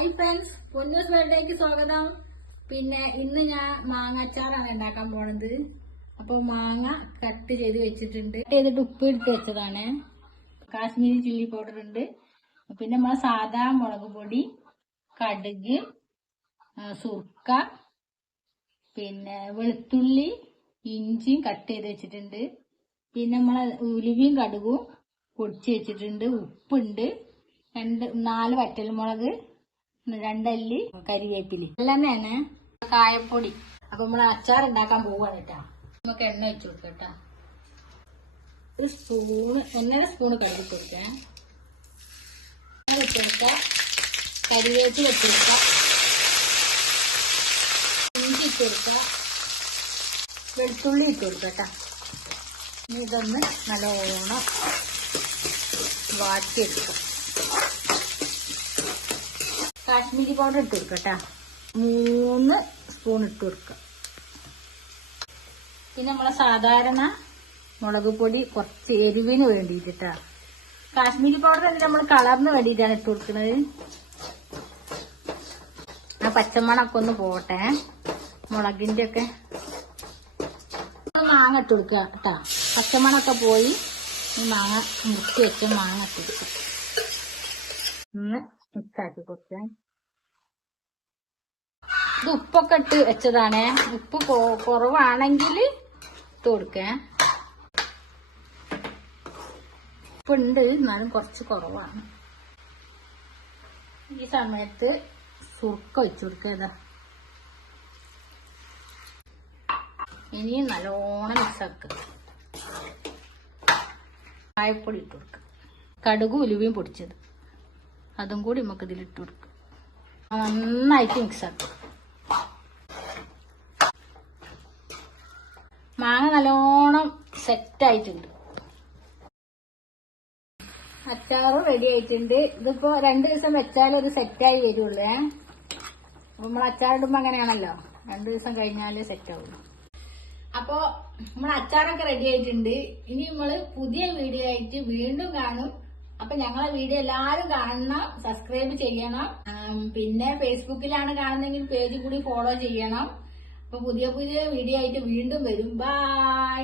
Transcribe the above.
Hi friends, Ponnoos വേൾഡിലേക്ക് സ്വാഗതം. പിന്നെ ഇന്ന് ഞാൻ മാങ്ങ അച്ചാറാണ് ഉണ്ടാക്കാൻ പോണത്. അപ്പോൾ മാങ്ങ കട്ട് ചെയ്ത് വെച്ചിട്ടുണ്ട്. കട്ട് ചെയ്തിട്ട് ഉപ്പ് ഇട്ട് വെച്ചതാണ്. കാശ്മീരി ചില്ലി പൗഡർ ഉണ്ട്. പിന്നെ നമ്മളെ സാധാ മുളക് പൊടി, കടുക്, സുർക്ക, പിന്നെ വെളുത്തുള്ളി, ഇഞ്ചിയും കട്ട് ചെയ്ത് വെച്ചിട്ടുണ്ട്. പിന്നെ നമ്മളെ ഉലുവയും കടുകും പൊടിച്ച് വെച്ചിട്ടുണ്ട്. ഉപ്പുണ്ട്, 4 വറ്റൽമുളക്, 2 അല്ലി കരിവേപ്പില. എല്ലാം തന്നെയാണ് കായപ്പൊടി. അപ്പൊ നമ്മൾ അച്ചാർ ഉണ്ടാക്കാൻ പോവാണ് കേട്ടാ. നമുക്ക് എണ്ണ വെച്ച് കൊടുക്കാം. ഒരു സ്പൂണ് 1.5 സ്പൂണ് കടുക് കൊടുക്കാം. വെച്ചെടുക്കാം. കരിവേപ്പില വെച്ചെടുക്കാം. ഇഞ്ചി ഇട്ട് കൊടുക്കാം. വെളുത്തുള്ളി ഇട്ട് കൊടുക്കാം. ഇതൊന്ന് നല്ലോണം വാട്ടിയെടുക്കാം. കാശ്മീരി പൗഡർ ഇട്ട് കൊടുക്കട്ടാ. 3 സ്പൂൺ ഇട്ട് കൊടുക്കുക. പിന്നെ നമ്മളെ സാധാരണ മുളക് പൊടി കുറച്ച് എരിവിന് വേണ്ടിയിട്ടാ. കാശ്മീരി പൗഡർ എന്നിട്ട് നമ്മൾ കളറിന് വേണ്ടിയിട്ടാണ് ഇട്ട് കൊടുക്കുന്നത്. ആ പച്ചമണൊക്കെ ഒന്ന് പോട്ടെ, മുളകിന്റെ ഒക്കെ. മാങ്ങ ഇട്ട് കൊടുക്കുക കേട്ടാ. പച്ചമണൊക്കെ പോയി ഈ മാങ്ങ മുറിച്ച് വെച്ച മാങ്ങ ഇട്ട് കൊടുക്കുക. ഒന്ന് മിക്സാക്കി കൊടുക്കാൻ. ഇത് ഉപ്പൊക്കെ ഇട്ട് വെച്ചതാണേ. ഉപ്പ് കുറവാണെങ്കിൽ ഇട്ട് കൊടുക്കേ. ഉപ്പുണ്ട്, എന്നാലും കുറച്ച് കുറവാണ്. ഈ സമയത്ത് സുർക്ക വെച്ച് കൊടുക്കുക. ഇനിയും നല്ലോണം മിക്സാക്കുക. കായപ്പൊടി ഇട്ട് കൊടുക്കുക. കടുകും ഉലുവയും പൊടിച്ചത് അതും കൂടി നമുക്ക് ഇതിലിട്ട് കൊടുക്കുക. നന്നായിട്ട് മിക്സാക്കുക. മാങ്ങ നല്ലോണം സെറ്റായിട്ടുണ്ട്. അച്ചാറ് റെഡി ആയിട്ടുണ്ട്. ഇതിപ്പോ 2 ദിവസം വെച്ചാലും ഒരു സെറ്റായി വരുള്ളൂ. അപ്പൊ നമ്മൾ അച്ചാറിടുമ്പോ അങ്ങനെയാണല്ലോ, 2 ദിവസം കഴിഞ്ഞാലേ സെറ്റാവുള്ളൂ. അപ്പോ നമ്മൾ അച്ചാറൊക്കെ റെഡി ആയിട്ടുണ്ട്. ഇനി നമ്മള് പുതിയ വീഡിയോ ആയിട്ട് വീണ്ടും കാണും. അപ്പൊ ഞങ്ങളെ വീഡിയോ എല്ലാരും കാണണം, സബ്സ്ക്രൈബ് ചെയ്യണം. പിന്നെ ഫേസ്ബുക്കിലാണ് കാണുന്നെങ്കിൽ പേജ് കൂടി ഫോളോ ചെയ്യണം. അപ്പൊ പുതിയ വീഡിയോ ആയിട്ട് വീണ്ടും വരും. ബൈ.